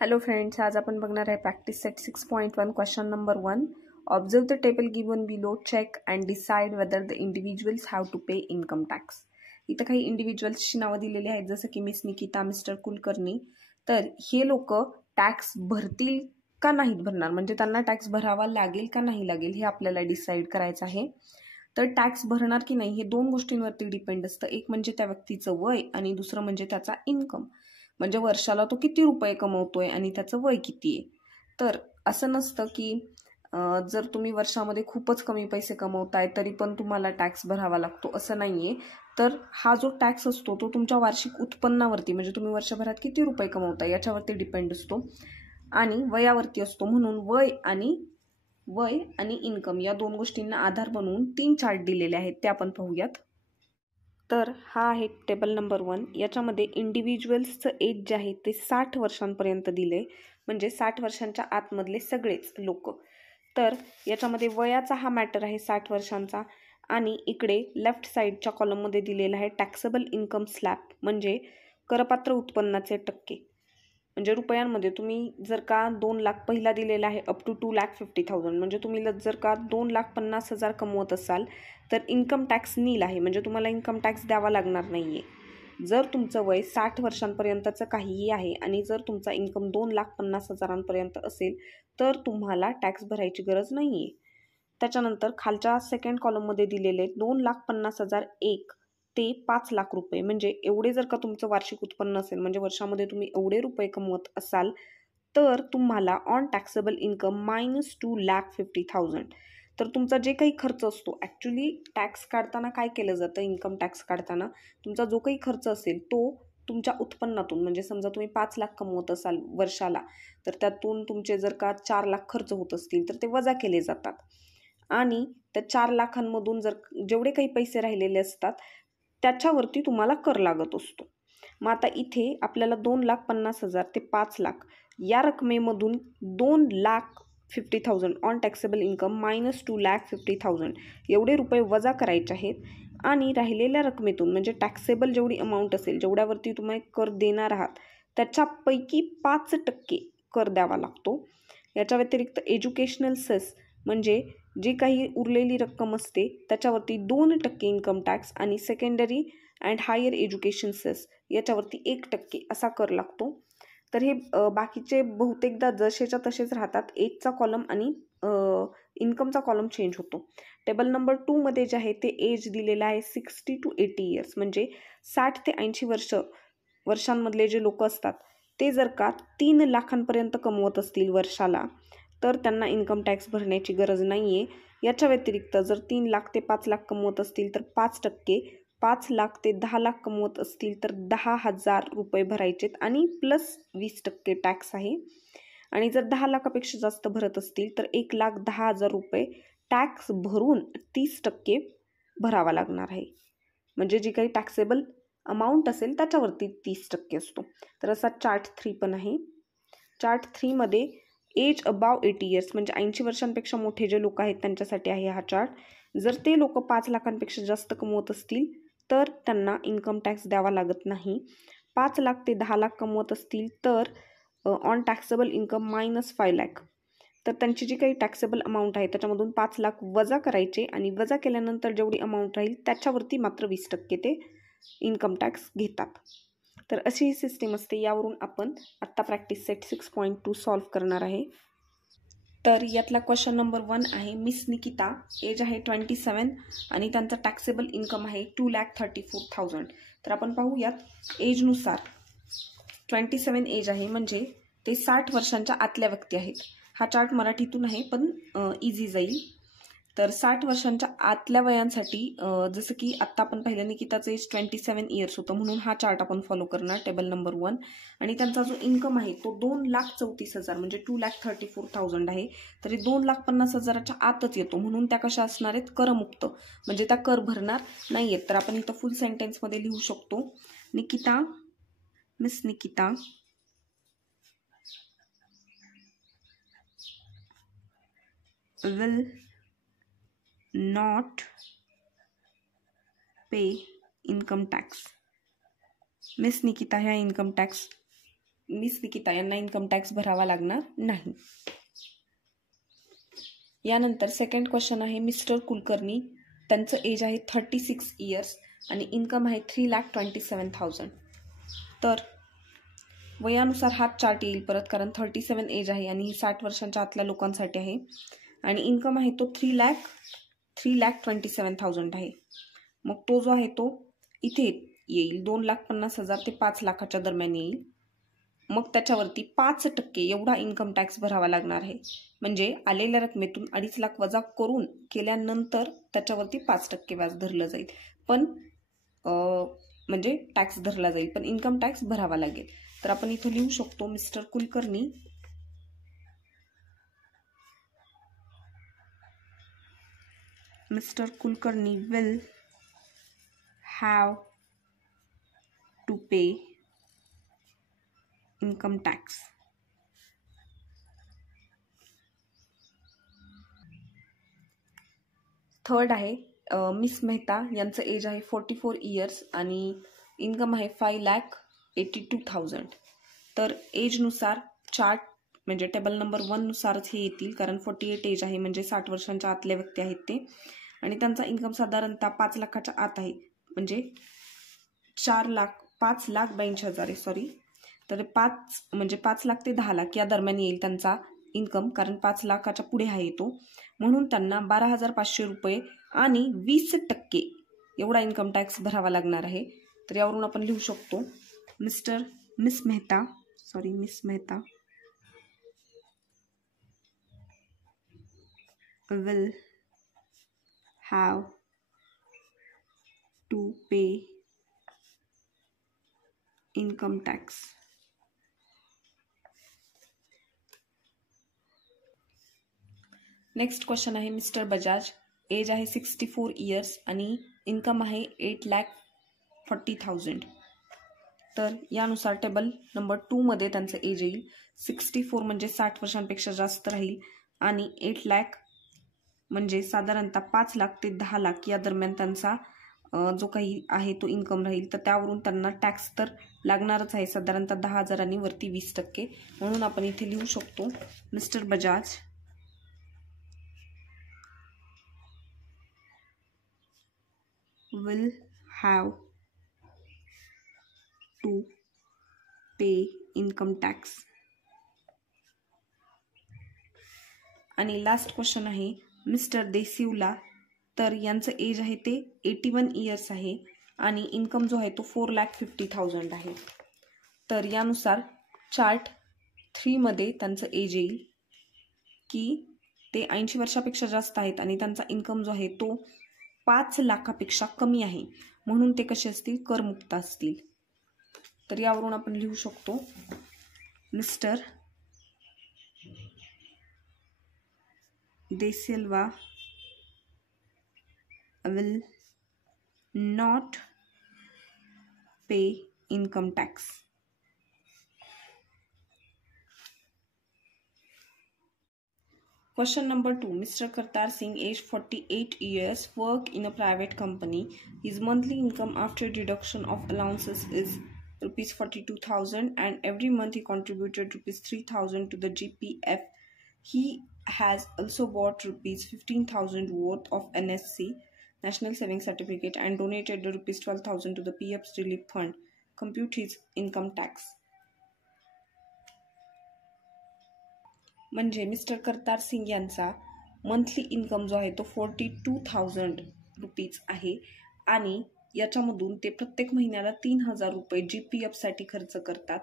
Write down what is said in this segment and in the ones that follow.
Hello friends, आज आपण बघणार आहे practice set 6.1 question number 1. Observe the table given below, check and decide whether the individuals have to pay income tax. इथं काही इंडिव्हिज्युअल्सची नावं दिलेली आहेत, जसं की मिस निकिता, मिस्टर कुलकर्णी. तर हे लोक टॅक्स भरतील का नाहीत भरणार, म्हणजे त्यांना टॅक्स भरावा लागेल का नाही लागेल हे आपल्याला डिसाईड करायचं आहे. तर टॅक्स भरणार की नाही हे दोन गोष्टींवरती डिपेंड असतं. एक म्हणजे त्या व्यक्तीचं वय आणि दुसरं म्हणजे त्याचा इन्कम, म्हणजे वर्षाला तो किती रुपये कमवतोय आणि त्याचं वय किती आहे. तर असं नसतं की जर तुम्ही वर्षामध्ये खूपच कमी पैसे कमवताय तरी पण तुम्हाला टॅक्स भरावा लागतो, असं नाहीये. तर हा जो टॅक्स असतो तो तुमच्या वार्षिक उत्पन्नावरती, म्हणजे तुम्ही वर्षभरात किती रुपये कमवताय याच्यावरती डिपेंड असतो आणि वयावरती असतो. म्हणून वय आणि इन्कम या दोन गोष्टींना आधार बनवून 3 चार्ट दिलेले आहेत, ते आपण पाहूयात. तर हा आहे टेबल नंबर 1. याच्यामध्ये इंडिव्हिज्युअल्सचं एज जे आहे ते 60 वर्षांपर्यंत दिले, म्हणजे 60 वर्षांच्या आतमधले सगळेच लोक. तर याच्यामध्ये वयाचा हा मॅटर आहे 60 वर्षांचा. आणि इकडे लेफ्ट साईडच्या कॉलममध्ये दिलेला आहे टॅक्सेबल इन्कम स्लॅब, म्हणजे करपात्र उत्पन्नाचे टक्के. म्हणजे रुपयांमध्ये तुम्ही जर का 2 लाख पहिला दिलेला आहे अप टू 2,50,000, म्हणजे तुम्ही जर का 2,50,000 कमवत असाल तर इन्कम टॅक्स नील आहे, म्हणजे तुम्हाला इन्कम टॅक्स द्यावा लागणार नाही आहे. जर तुमचं वय 60 वर्षांपर्यंतचं काहीही आहे आणि जर तुमचा इन्कम 2,50,000 असेल तर तुम्हाला टॅक्स भरायची गरज नाही आहे. त्याच्यानंतर खालच्या सेकंड कॉलममध्ये दिलेले 2,50,001 ते 5 लाख रुपये, म्हणजे एवढे जर का तुमचं वार्षिक उत्पन्न असेल, म्हणजे वर्षामध्ये तुम्ही एवढे रुपये कमवत असाल तर तुम्हाला ऑन टॅक्सेबल इन्कम -2,50,000. तर तुमचा जे काही खर्च असतो, ॲक्च्युली टॅक्स काढताना काय केलं जातं, इन्कम टॅक्स काढताना तुमचा जो काही खर्च असेल तो तुमच्या उत्पन्नातून, म्हणजे समजा तुम्ही 5 लाख कमवत असाल वर्षाला, तर त्यातून तुमचे जर का 4 लाख खर्च होत असतील तर ते वजा केले जातात. आणि त्या 4 लाखांमधून जर जेवढे काही पैसे राहिलेले असतात त्याच्यावरती तुम्हाला कर लागत असतो. मग आता इथे आपल्याला 2,50,000 ते 5 लाख या रकमेमधून 2,50,000 ऑन टॅक्सेबल इन्कम -2,50,000 एवढे रुपये वजा करायचे आहेत. आणि राहिलेल्या रकमेतून, म्हणजे टॅक्सेबल जेवढी अमाऊंट असेल, जेवढ्यावरती तुम्ही कर देणार आहात त्याच्यापैकी 5% कर द्यावा लागतो. याच्या व्यतिरिक्त एज्युकेशनल सेस, म्हणजे जी काही उरलेली रक्कम असते त्याच्यावरती 2% इन्कम टॅक्स आणि secondary and higher education cess याच्यावरती 1% असा कर लागतो. तर हे बाकीचे बहुतेकदा जसेच्या तसेच राहतात. एजचा कॉलम आणि इन्कमचा कॉलम चेंज होतो. टेबल नंबर 2 मध्ये जे आहे ते एज दिलेलं आहे 60 to 80 इयर्स, म्हणजे 60 ते 80 वर्षांमधले जे लोक असतात ते जर का 3 लाखांपर्यंत कमवत असतील वर्षाला तर त्यांना इन्कम टॅक्स भरण्याची गरज नाही आहे. याच्या व्यतिरिक्त जर 3 लाख ते 5 लाख कमवत असतील तर 5%, 5 लाख ते 10 लाख कमवत असतील तर 10,000 रुपये भरायचेत आणि प्लस 20% टॅक्स आहे. आणि जर 10 लाखापेक्षा जास्त भरत असतील तर 1,10,000 रुपये टॅक्स भरून 30% भरावा लागणार आहे. म्हणजे जी काही टॅक्सेबल अमाऊंट असेल त्याच्यावरती 30% असतो. तर असा चार्ट 3 पण आहे. चार्ट 3 मध्ये एज अबाव 80 इयर्स, म्हणजे 80 वर्षांपेक्षा मोठे जे लोक आहेत त्यांच्यासाठी आहे हा चार्ट. जर ते लोक 5 लाखांपेक्षा जास्त कमवत असतील तर त्यांना इन्कम टॅक्स द्यावा लागत नाही. 5 लाख ते 10 लाख कमवत असतील तर ऑन टॅक्सेबल इन्कम -5 लाख, तर त्यांची जी काही टॅक्सेबल अमाऊंट आहे त्याच्यामधून 5 लाख वजा करायचे आणि वजा केल्यानंतर जेवढी अमाऊंट राहील त्याच्यावरती मात्र 20% ते इन्कम टॅक्स घेतात. तर अशी ही सिस्टीम असते. यावरून आपण आत्ता प्रॅक्टिस सेट 6.2 सॉल्व्ह करणार आहे. तर यातला क्वेश्चन नंबर 1 आहे मिस निकिता, एज आहे 27 आणि त्यांचा टॅक्सेबल इन्कम आहे 2,34,000. तर आपण पाहूयात एजनुसार 27 एज आहे, म्हणजे ते 60 वर्षांच्या आतल्या व्यक्ती आहेत. हा चार्ट मराठीतून आहे पण इझी जाईल. तर 60 वर्षांच्या आतल्या वयांसाठी जसं की आत्ता आपण पाहिलं निकिताचं एज 27 इयर्स होतं, म्हणून हा चार्ट आपण फॉलो करणार टेबल नंबर 1. आणि त्यांचा जो इन्कम आहे तो 2,34,000 म्हणजे 2,34,000 आहे. तरी 2,50,000च्या आतच येतो, म्हणून त्या कशा असणार आहेत, करमुक्त, म्हणजे त्या कर भरणार नाही आहेत. तर आपण इथं फुल सेंटेन्समध्ये लिहू शकतो, Nikita, miss Nikita will not pay income tax. Miss Nikita ह्या इन्कम टॅक्स मिस निकिता यांना इन्कम टॅक्स भरावा लागणार नाही. यानंतर सेकंड क्वेश्चन आहे मिस्टर कुलकर्णी, त्यांचं एज आहे 36 इयर्स आणि इन्कम आहे 3,27,000. तर वयानुसार हाच चार्ट येईल परत, कारण 37 एज आहे आणि 60 वर्षांच्या आतल्या लोकांसाठी आहे आणि इन्कम आहे तो 3,27,000 आहे. मग तो जो आहे तो इथे येईल 2,50,000 ते 5 लाखाच्या दरम्यान येईल. मग त्याच्यावरती 5% एवढा इन्कम टॅक्स भरावा लागणार आहे. म्हणजे आलेल्या रकमेतून 2.5 लाख वजा करून केल्यानंतर त्याच्यावरती 5% व्याज धरलं जाईल, पण म्हणजे टॅक्स धरला जाईल, पण इन्कम टॅक्स भरावा लागेल. तर आपण इथं लिहू शकतो mister Kulkarni will have to pay income tax. Third आहे मिस मेहता, यांचं एज आहे 44 इयर्स आणि इन्कम आहे 5,82,000. तर एजनुसार चार्ट म्हणजे टेबल नंबर 1 नुसारच हे येतील, कारण 48 एज आहे म्हणजे 60 वर्षांच्या आतले व्यक्ती आहेत ते, आणि त्यांचा इन्कम साधारणतः 5 लाखाच्या आत आहे, म्हणजे 5,82,000 सॉरी. तर 5 लाख ते 10 लाख या दरम्यान येईल त्यांचा इन्कम, कारण 5 लाखाच्या पुढे आहे तो, म्हणून त्यांना 12,500 रुपये आणि 20% एवढा इन्कम टॅक्स भरावा लागणार आहे. तर यावरून आपण लिहू शकतो miss Mehta will have to pay income tax. Next question आहे मिस्टर बजाज, एज आहे 64 इयर्स आणि इन्कम आहे 8,40,000. तर यानुसार टेबल नंबर 2 मध्ये त्यांचं एज येईल. 64 म्हणजे 60 वर्षांपेक्षा जास्त राहील आणि 8 लाख म्हणजे साधारणतः 5 लाख ते 10 लाख या दरम्यान त्यांचा जो काही आहे तो इन्कम राहील. तर त्यावरून त्यांना टॅक्स तर लागणारच आहे, साधारणतः 10,000 आणि वरती 20%. म्हणून आपण इथे लिहू शकतो mister Bajaj will have to pay income tax. आणि लास्ट क्वेश्चन आहे मिस्टर देसिवला, तर यांचं एज आहे ते 81 इयर्स आहे आणि इन्कम जो आहे तो 4,50,000 आहे. तर यानुसार चार्ट 3 मध्ये त्यांचं एज येईल की ते 80 वर्षापेक्षा जास्त आहेत आणि त्यांचा इन्कम जो आहे तो 5 लाखापेक्षा कमी आहे, म्हणून ते कसे असतील, करमुक्त असतील. तर यावरून आपण लिहू शकतो mister De Silva will not pay income tax. Question number 2. Mr. Kartar Singh, age 48 years, work in a private company. His monthly income after deduction of allowances is rupees 42,000 and every month he contributed rupees 3,000 to the GPF. He has also bought rupees 15,000 worth of NSC, National Savings Certificate, and donated the rupees 12,000 to the PF Relief Fund. Compute his income tax. म्हणजे mister Kartar Singh यांचा monthly income जो आहे तो 42,000 rupees आहे आणि याच्यामधून ते प्रत्येक महिन्याला 3,000 रुपये GPF साठी खर्च करतात.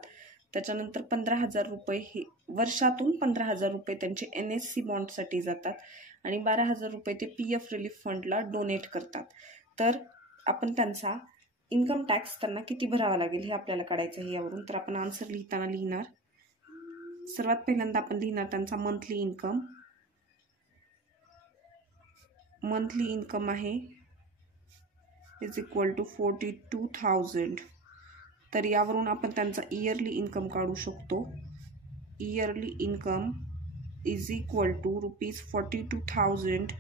त्याच्यानंतर 15,000 रुपये हे वर्षातून 15,000 रुपये त्यांचे NSC बॉन्डसाठी जातात आणि 12,000 रुपये ते PF रिलीफ फंडला डोनेट करतात. तर आपण त्यांचा इन्कम टॅक्स त्यांना किती भरावा लागेल हे आपल्याला काढायचं आहे यावरून. तर आपण आन्सर लिहिताना लिहिणार, सर्वात पहिल्यांदा आपण लिहिणार त्यांचा मंथली इन्कम आहे इज इक्वल टू 42,000. तर यावरून आपण त्यांचा इयरली इन्कम काढू शकतो. Yearly income is equal to rupees 42,000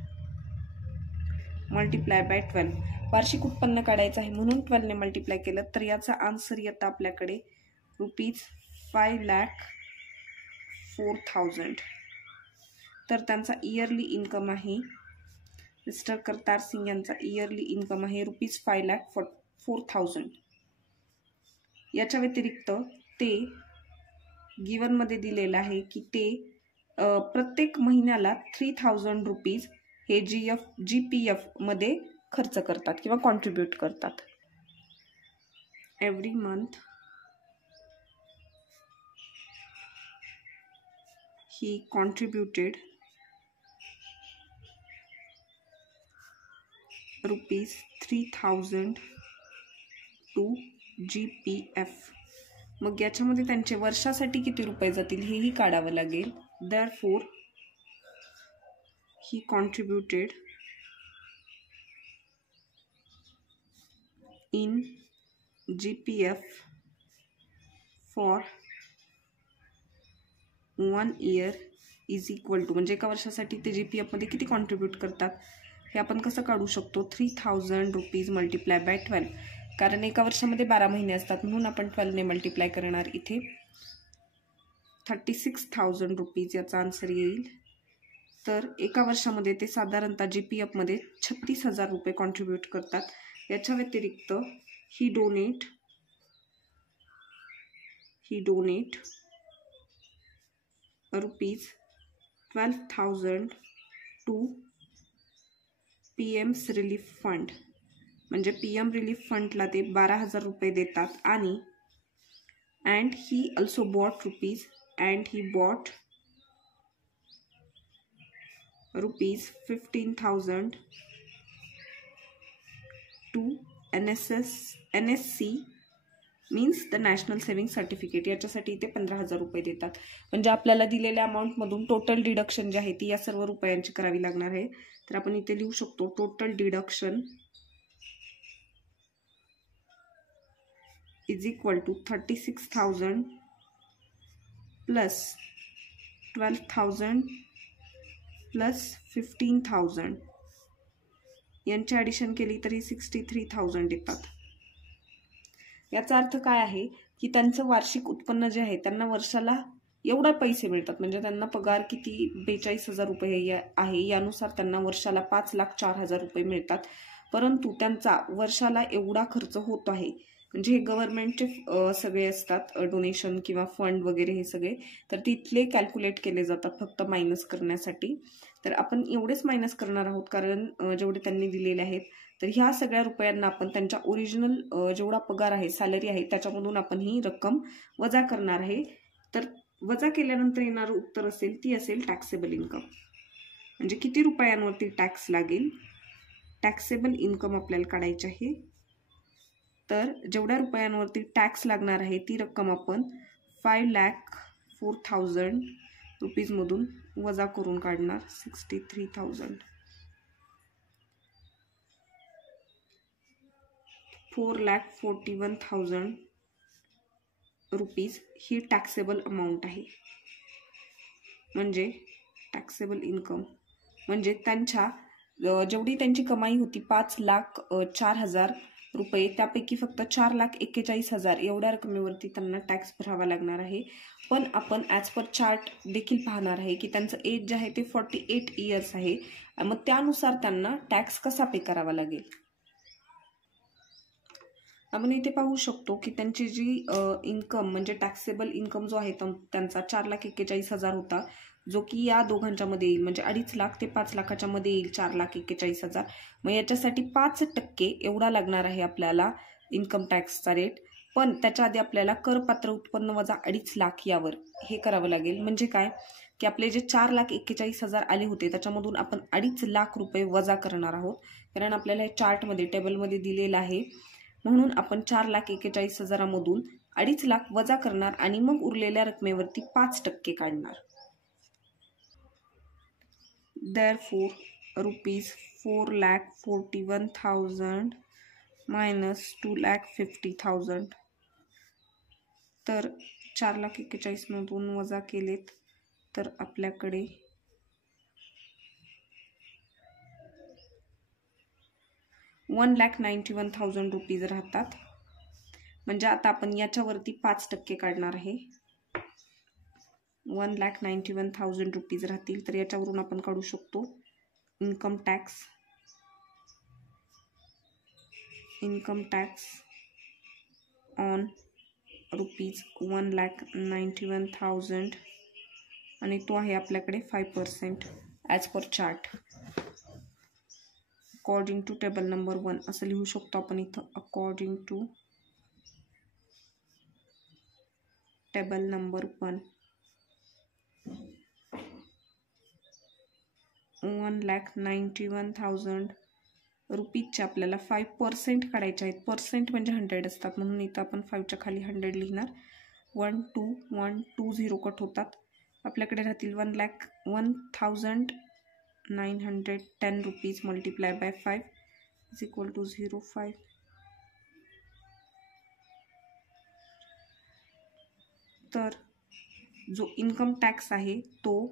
multiply by 12. वार्षिक उत्पन्न काढायचं आहे म्हणून 12 ने मल्टिप्लाय केलं तर याचा आन्सर येतं आपल्याकडे रुपीज 5,04,000. तर त्यांचा इयरली इन्कम आहे, मिस्टर करतार सिंग यांचा इयरली इन्कम आहे ₹5,04,000. याच्या व्यतिरिक्त ते गिवनमध्ये दिलेलं आहे की ते प्रत्येक महिन्याला ₹3,000 हे GPF मध्ये खर्च करतात किंवा कॉन्ट्रीब्यूट करतात. Every month he contributed ₹3,000 to GPF. मग याच्यामध्ये त्यांचे वर्षासाठी किती रुपये जातील हेही काढावं लागेल. Therefore he contributed in GPF for 1 year is equal to, म्हणजे एका वर्षासाठी ते GPF मध्ये किती कॉन्ट्रीब्यूट करतात हे आपण कसं काढू शकतो. ₹3,000 मल्टिप्लाय बाय 12, कारण एका वर्षामध्ये 12 महिने असतात म्हणून आपण 12 ने मल्टिप्लाय करणार. इथे ₹36,000 याचा आन्सर येईल. तर एका वर्षामध्ये ते साधारणतः GPF मध्ये ₹36,000 कॉन्ट्रीब्यूट करतात. याच्या व्यतिरिक्त he donate ₹12,000 to PM's relief fund, म्हणजे PM रिलीफ फंडला ते ₹12,000 देतात. आणि and he also bought ₹15,000 to NSC means the national saving certificate. याच्यासाठी इथे ₹15,000 देतात. म्हणजे आपल्याला दिलेल्या अमाऊंटमधून टोटल डिडक्शन जी आहे ती या सर्व रुपयांची करावी लागणार आहे. तर आपण इथे लिहू शकतो total deduction is equal to 36,000 plus 12,000 plus 15,000 यांची ॲडिशन केली तरी 63,000 येतात. याचा अर्थ काय आहे की त्यांचं वार्षिक उत्पन्न जे आहे त्यांना वर्षाला एवढा पैसे मिळतात. म्हणजे त्यांना पगार किती ₹42,000 आहे, यानुसार त्यांना वर्षाला ₹5,04,000 मिळतात. परंतु त्यांचा वर्षाला एवढा खर्च होत आहे, म्हणजे हे गव्हर्नमेंटचे सगळे असतात डोनेशन किंवा फंड वगैरे हे सगळे, तर तिथले कॅल्क्युलेट केले जातात फक्त मायनस करण्यासाठी. तर आपण एवढेच मायनस करणार आहोत कारण जेवढे त्यांनी दिलेले आहेत. तर ह्या सगळ्या रुपयांना आपण त्यांच्या ओरिजिनल जेवढा पगार आहे, सॅलरी आहे, त्याच्यामधून आपण ही रक्कम वजा करणार आहे. तर वजा केल्यानंतर येणारं उत्तर असेल ती असेल टॅक्सेबल इन्कम. म्हणजे किती रुपयांवरती टॅक्स लागेल, टॅक्सेबल इन्कम आपल्याला काढायची आहे. तर जेवढ्या रुपयांवरती टॅक्स लागणार आहे ती रक्कम आपण ₹5,04,000 मधून वजा करून काढणार. 63,000. 4,41,000 ही टॅक्सेबल अमाऊंट आहे. म्हणजे टॅक्सेबल इन्कम म्हणजे त्यांच्या जेवढी त्यांची कमाई होती ₹5,04,000, त्यापैकी फक्त ₹4,41,000 एवढ्या रकमेवरती त्यांना टॅक्स भरावा लागणार आहे. पण आपण ॲज पर चार्ट देखील पाहणार आहे की त्यांचं एज जे आहे ते 48 इयर्स आहे. मग त्यानुसार त्यांना टॅक्स कसा पे करावा लागेल. आपण इथे पाहू शकतो की त्यांची जी इन्कम म्हणजे टॅक्सेबल इन्कम जो आहे त्यांचा 4,41,000 होता, जो की या दोघांच्या मध्ये येईल. म्हणजे 2.5 लाख ते 5 लाखाच्या मध्ये येईल 4,41,000. मग याच्यासाठी 5% एवढा लागणार आहे आपल्याला इन्कम टॅक्सचा रेट. पण त्याच्या आधी आपल्याला करपात्र उत्पन्न वजा 2.5 लाख यावर हे करावं लागेल. म्हणजे काय की आपले जे 4,41,000 आले होते त्याच्यामधून आपण 2.5 लाख रुपये वजा करणार आहोत. कारण आपल्याला हे चार्टमध्ये टेबलमध्ये दिलेलं आहे. म्हणून आपण 4,41,000 मधून 2.5 लाख वजा करणार आणि मग उरलेल्या रकमेवरती 5% काढणार. Therefore, ₹4,41,000 minus 2,50,000. तर 4,41,000 मधून वजा केलेत तर आपल्याकडे ₹1,91,000 राहतात. म्हणजे आता आपण याच्यावरती 5% काढणार आहे. 1,91,000 रुपीज राहतील. तर याच्यावरून आपण काढू शकतो इन्कम टॅक्स ऑन ₹1,91,000 आणि तो आहे आपल्याकडे 5% as per chart according to table number 1 असं लिहू शकतो आपण इथं. अकॉर्डिंग टू टेबल नंबर 1 1,91,000 रुपीजचे आपल्याला 5% काढायचे आहेत. पर्सेंट म्हणजे 100 असतात म्हणून इथं आपण 5च्या खाली 100 लिहिणार. 1,2,1,2,0 कट होतात. आपल्याकडे राहतील 1,01,910 rupees multiply by 5 is equal to 0.5. तर जो इन्कम टॅक्स आहे तो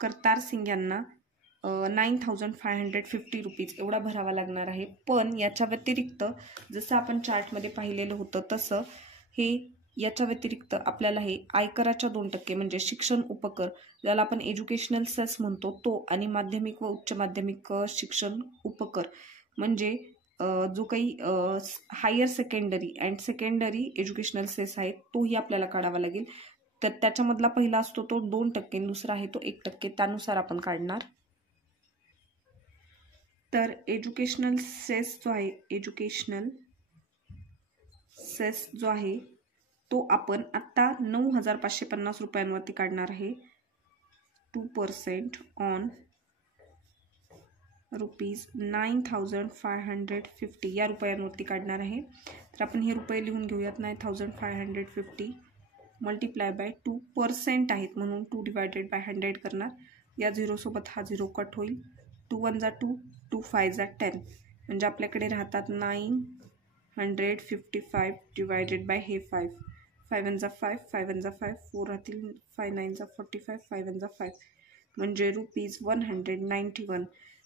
करतार सिंग यांना 9,550 रुपीज एवढा भरावा लागणार आहे. पण याच्या व्यतिरिक्त जसं आपण चार्टमध्ये पाहिलेलं होतं तसं हे याच्या व्यतिरिक्त आपल्याला हे आयकराच्या 2% म्हणजे शिक्षण उपकर ज्याला आपण एज्युकेशनल सेस म्हणतो तो आणि माध्यमिक व उच्च माध्यमिक शिक्षण उपकर म्हणजे जो काही higher secondary and secondary educational cess आहे तोही आपल्याला काढावा लागेल. तर त्याच्यामधला पहिला असतो तो 2%, दुसरा आहे तो 1%. त्यानुसार आपण काढणार. तर एज्युकेशनल सेस जो आहे तो आपण आत्ता 9,550 रुपयांवरती काढणार आहे. 2% ऑन ₹9,550 या रुपयांवरती काढणार आहे. तर आपण हे रुपये लिहून घेऊयात. 9,550 मल्टिप्लाय बाय 2% आहेत म्हणून 2 डिवायडेड बाय 100 करणार. या 0 सोबत हा 0 कट होईल. 2 1 जा 2, 2 5 जा 10 म्हणजे आपल्याकडे राहतात 955 डिवायडेड बाय हे 5. 5 1 जा 5, 5 1 जा 5, 4 राहतील. 5 9 जा 45, 5 1 जा 5 म्हणजे ₹191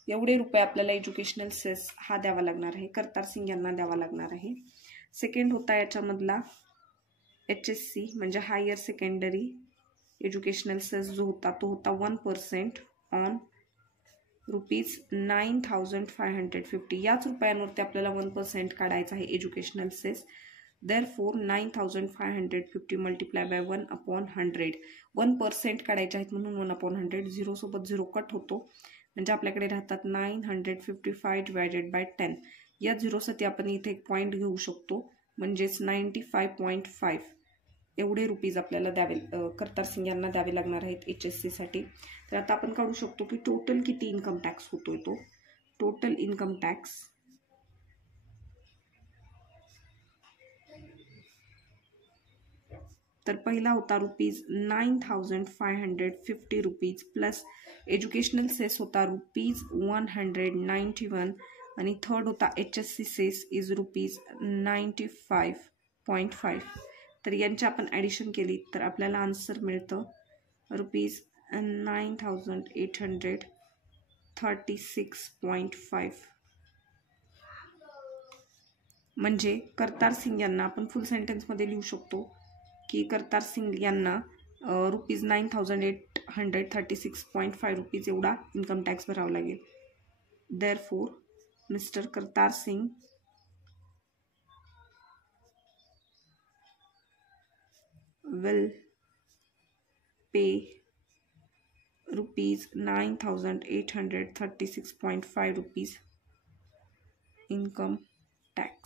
एवढे रुपये आपल्याला एज्युकेशनल सेस हा द्यावा लागणार आहे. करतार सिंग यांना द्यावा लागणार आहे. सेकंड होता याच्यामधला HSC म्हणजे हायर सेकंडरी एज्युकेशनल सेस जो होता तो होता 1% ऑन ₹9,550. याच रुपयांवरती आपल्याला 1% काढायचा आहे educational cess. Therefore 9,550 multiply by 1/100. 1% काढायचे आहेत म्हणून 1/100. 0 सोबत 0 कट होतो म्हणजे आपल्याकडे राहतात 955 डिवायडेड बाय 10. या 0साठी आपण इथे एक पॉईंट घेऊ शकतो म्हणजेच 95.5 एवढे रुपीज आपल्याला द्यावे करतार सिंग यांना द्यावे लागणार आहेत HSC साठी. तर आता आपण काढू शकतो की टोटल किती इन्कम टॅक्स होतोय. तो टोटल इन्कम टॅक्स तर पहिला होता ₹9,550 रुपीज प्लस एज्युकेशनल सेस होता ₹191 आणि थर्ड होता HSC सेस इज ₹95.5. तर यांची आपण ॲडिशन केली तर आपल्याला आन्सर मिळतं ₹9,836.5. म्हणजे करतार सिंग यांना आपण फुल सेंटेन्समध्ये लिहू शकतो की करतार सिंग यांना ₹9,836.5 रुपीज एवढा इन्कम टॅक्स भरावा लागेल. Therefore, Mr. Kartar Singh will pay ₹9,836.5 income tax.